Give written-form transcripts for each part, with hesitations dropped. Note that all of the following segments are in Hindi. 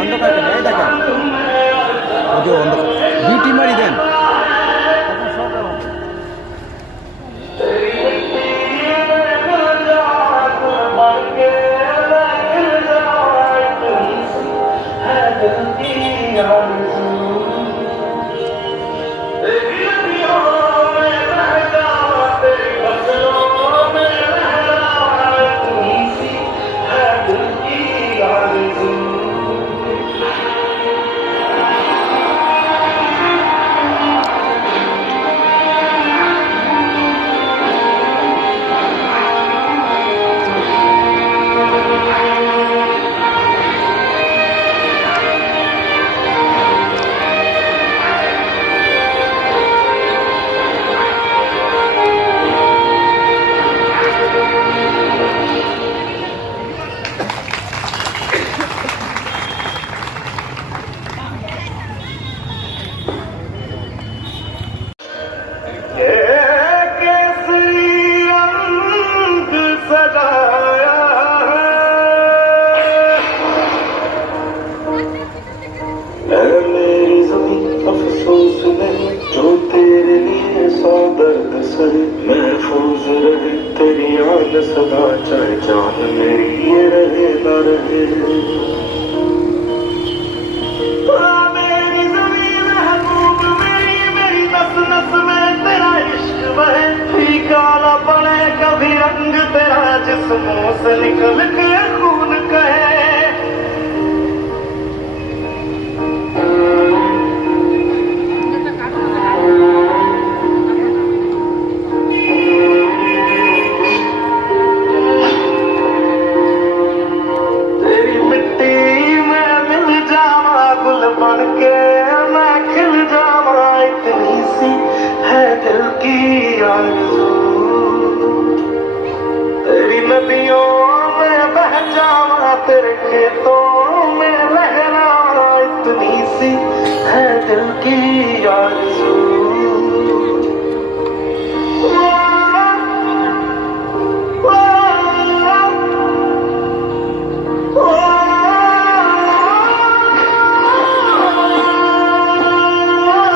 অন্ধকার নেই দেখেন অন্ধকার ডিউটি মারি দেন महफूज रहे तेरी याद सदा चाहे जान मेरी ये रहे न रहे मेरी ज़मीन महबूब मेरी नस नस में तेरा इश्क बहे फीका न पड़े कभी रंग तेरा जिस्मों से निकल के खून कहे तेरी नदियों में बह जावा तेरे खेतों में लहरा इतनी सी है दिल की आरज़ू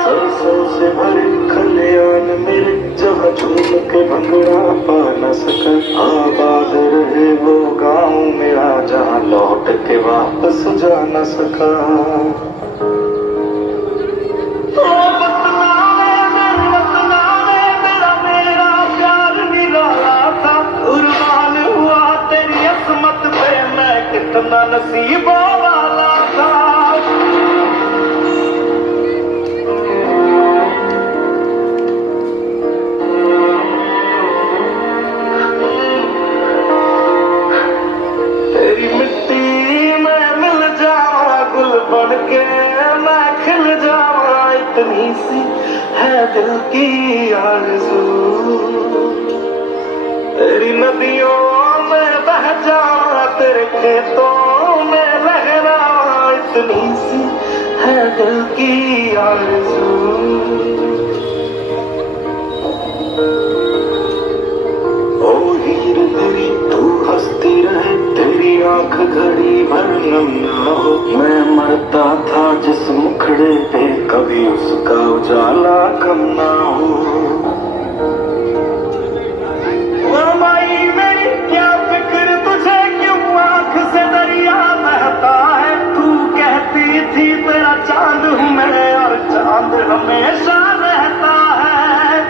सरसों से भरे खलियान मेरे जहाँ झूम के भंगड़ा पा न सका आबाद रहे वो गाँव मेरा जहाँ लौट के वापस जा न सका मेरा प्यार निराला था कुर्बान हुआ तेरी असमत पे मैं कितना नसीबों वाला था के मैं खिल जावा इतनी सी है दिल की आरज़ू तेरी नदियों में बह जावा तेरे खेतों में लहरा इतनी सी है दिल की आरज़ू ओ हीर तेरी तू हंसती रहे तेरी आंख घड़ी भर नम ना हो मैं मरता था जिस मुखड़े पे कभी उसका उजाला कम ना हो माई मेरी क्या फिक्र तुझे क्यों आंख से दरिया बहता है तू कहती थी तेरा चांद हूँ मैं और चांद हमेशा रहता है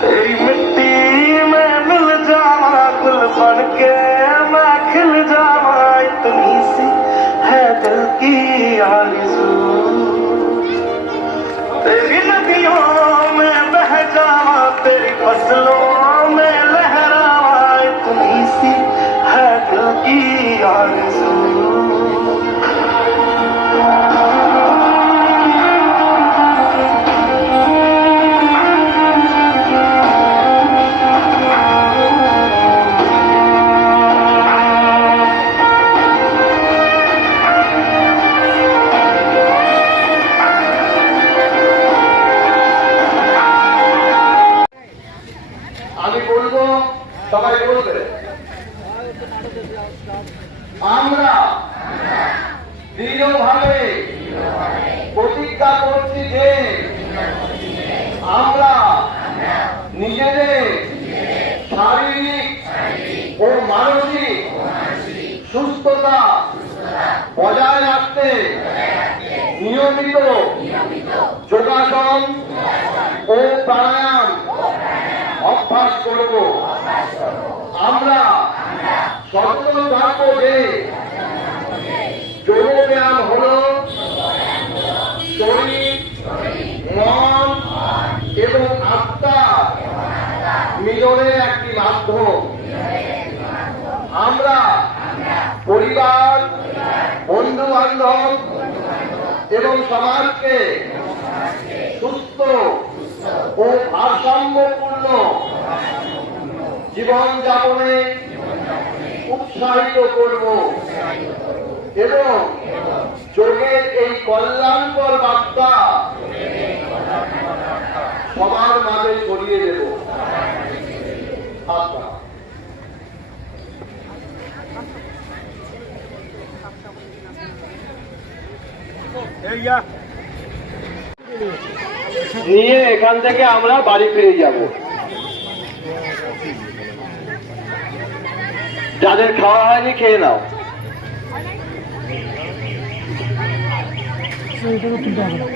तेरी मिट्टी में मिल जावा गुल बन के मैं खिल जावा इतनी सी है दिल की आरज़ू तेरी नदियों में बह जावा तेरी फसलों में लहरावा इतनी सी है दिल की आरज़ू আমরা দৃঢ়ভাবে প্রতিজ্ঞা করছি যে আমরা নিজেদের শারীরিক ও মানসিক সুস্থতা বজায় রাখতে নিয়মিত যোগাসন ও প্রাণায়াম অভ্যাস করব। আমরা সচেতন থাকবো যে যোগব্যায়াম হল শরীর, মন এবং আত্মা মিলনের একটি মাধ্যম। আমরা পরিবার, বন্ধু বান্ধব এবং সমাজকে সুস্থ ও ভারসাম্যপূর্ণ জীবনযাপনে উৎসাহিত করব এবং যোগের এই কল্যাণকর বার্তা সবার মাঝে ছড়িয়ে দেব। আচ্ছা, নিয়ে এখান থেকে আমরা বাড়ি ফিরে যাব। যাদের খাওয়া হয়নি খেয়ে নাও। তুলতে হবে না।